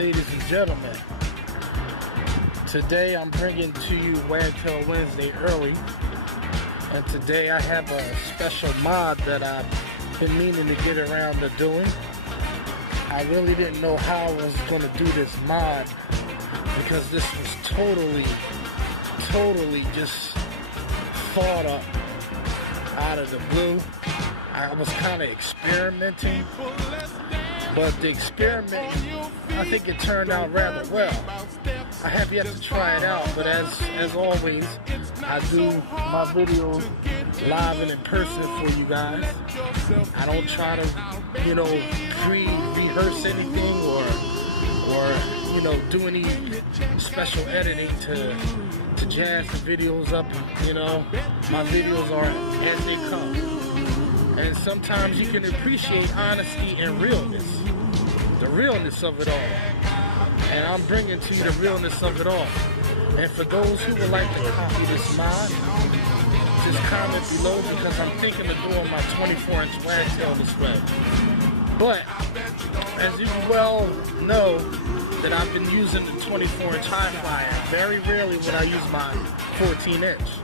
ladies and gentlemen. Today I'm bringing to you Wagtail Wednesday early, and today I have a special mod that I've been meaning to get around to doing. I really didn't know how I was going to do this mod because this was totally just thought up out of the blue. I was kind of experimenting, but the experiment, I think it turned out rather well. I have yet to try it out, but as always, I do my videos live and in person for you guys. I don't try to, pre-rehearse anything or do any special editing to jazz the videos up. My videos are as they come. And sometimes you can appreciate honesty and realness. The realness of it all. And I'm bringing to you the realness of it all. And for those who would like to copy this mod, just comment below because I'm thinking of doing my 24-inch Wagtail this way. But, as you well know, that I've been using the 24-inch high flyer. Very rarely would I use my 14-inch.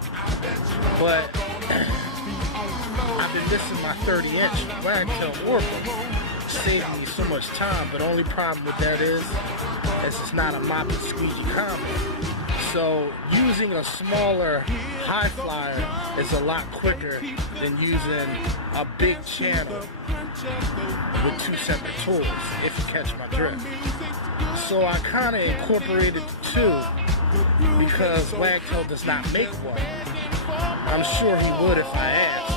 But I've been missing my 30-inch Wagtail Oracle. Saved me so much time, but the only problem with that is it's not a mop and squeegee combo. So using a smaller high flyer is a lot quicker than using a big channel with two separate tools, if you catch my drift. So I kind of incorporated the two because Wagtail does not make one. I'm sure he would if I asked.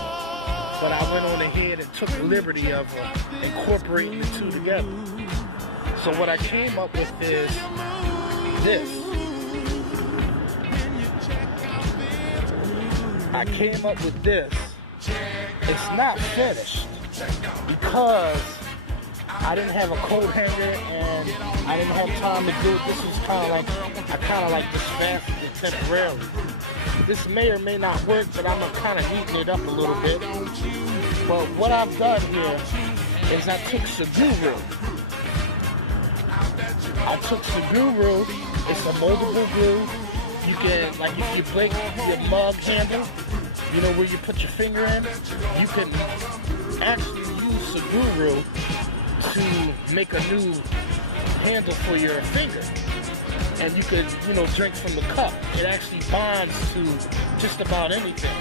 But I went on ahead and took the liberty of incorporating the two together. So what I came up with is this. I came up with this. It's not finished because I didn't have a coat hanger and I didn't have time to do it. This was I kind of like this fast temporarily. This may or may not work, but I'm kind of heating it up a little bit. But what I've done here is I took Saguru. It's a moldable glue. You can, if you break your mug handle, where you put your finger in, you can actually use Saguru to make a new handle for your finger. And you could, drink from the cup. It actually bonds to just about anything.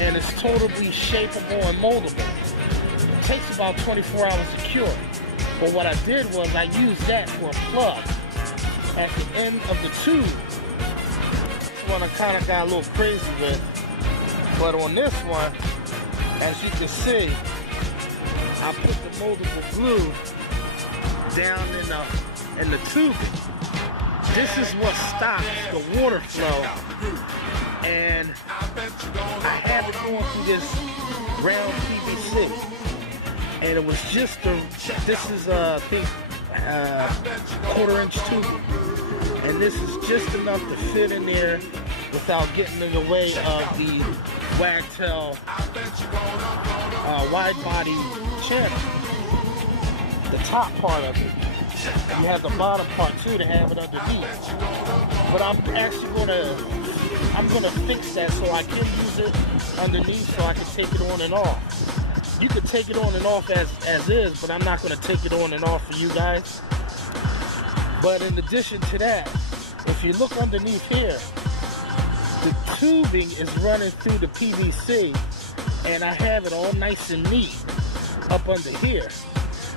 And it's totally shapeable and moldable. It takes about 24 hours to cure. But what I did was I used that for a plug at the end of the tube. This one I kind of got a little crazy with. But on this one, as you can see, I put the moldable glue down in the tubing. This is what stops the water flow, and I have it going through this round PVC, and it was just this is a big 1/4-inch tubing, and this is just enough to fit in there without getting in the way of the Wagtail wide body channel, the top part of it. You have the bottom part too to have it underneath. But I'm actually gonna fix that so I can use it underneath so I can take it on and off. You can take it on and off as is, but I'm not gonna take it on and off for you guys. But in addition to that, if you look underneath here, the tubing is running through the PVC, and I have it all nice and neat up under here.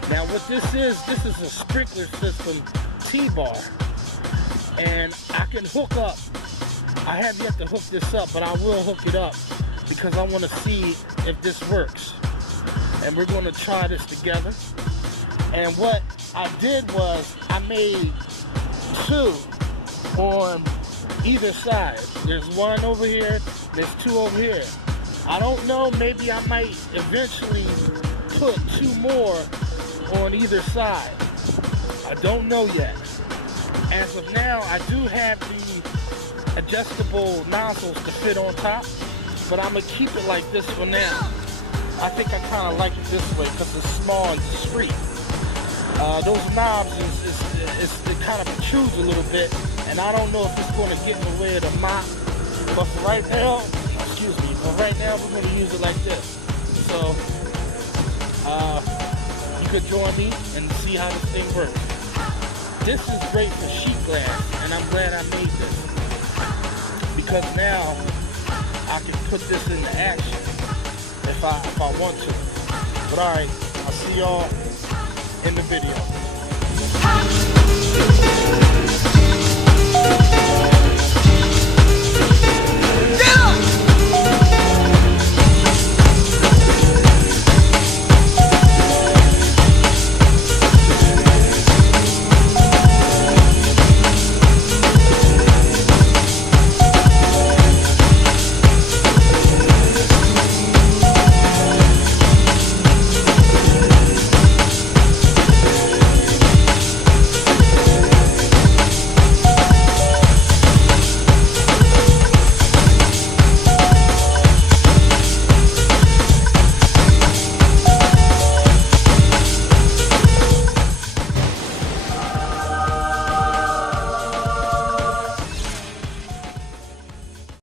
Now what this is a sprinkler system T-bar, and I can hook up, I have yet to hook this up, but I will hook it up because I want to see if this works. And we're going to try this together. And what I did was I made two on either side. There's one over here, there's two over here. I don't know, maybe I might eventually put two more on either side. I don't know yet. As of now, I do have the adjustable nozzles to fit on top, but I'm going to keep it like this for now. I think I kind of like it this way because it's small and discreet. those knobs it kind of protrudes a little bit, and I don't know if it's going to get in the way of the mop. But for right now, excuse me, but right now we're going to use it like this. So you could join me and see how this thing works. This is great for sheet glass, and I'm glad I made this, because now I can put this into action if I want to. But alright, I'll see y'all in the video.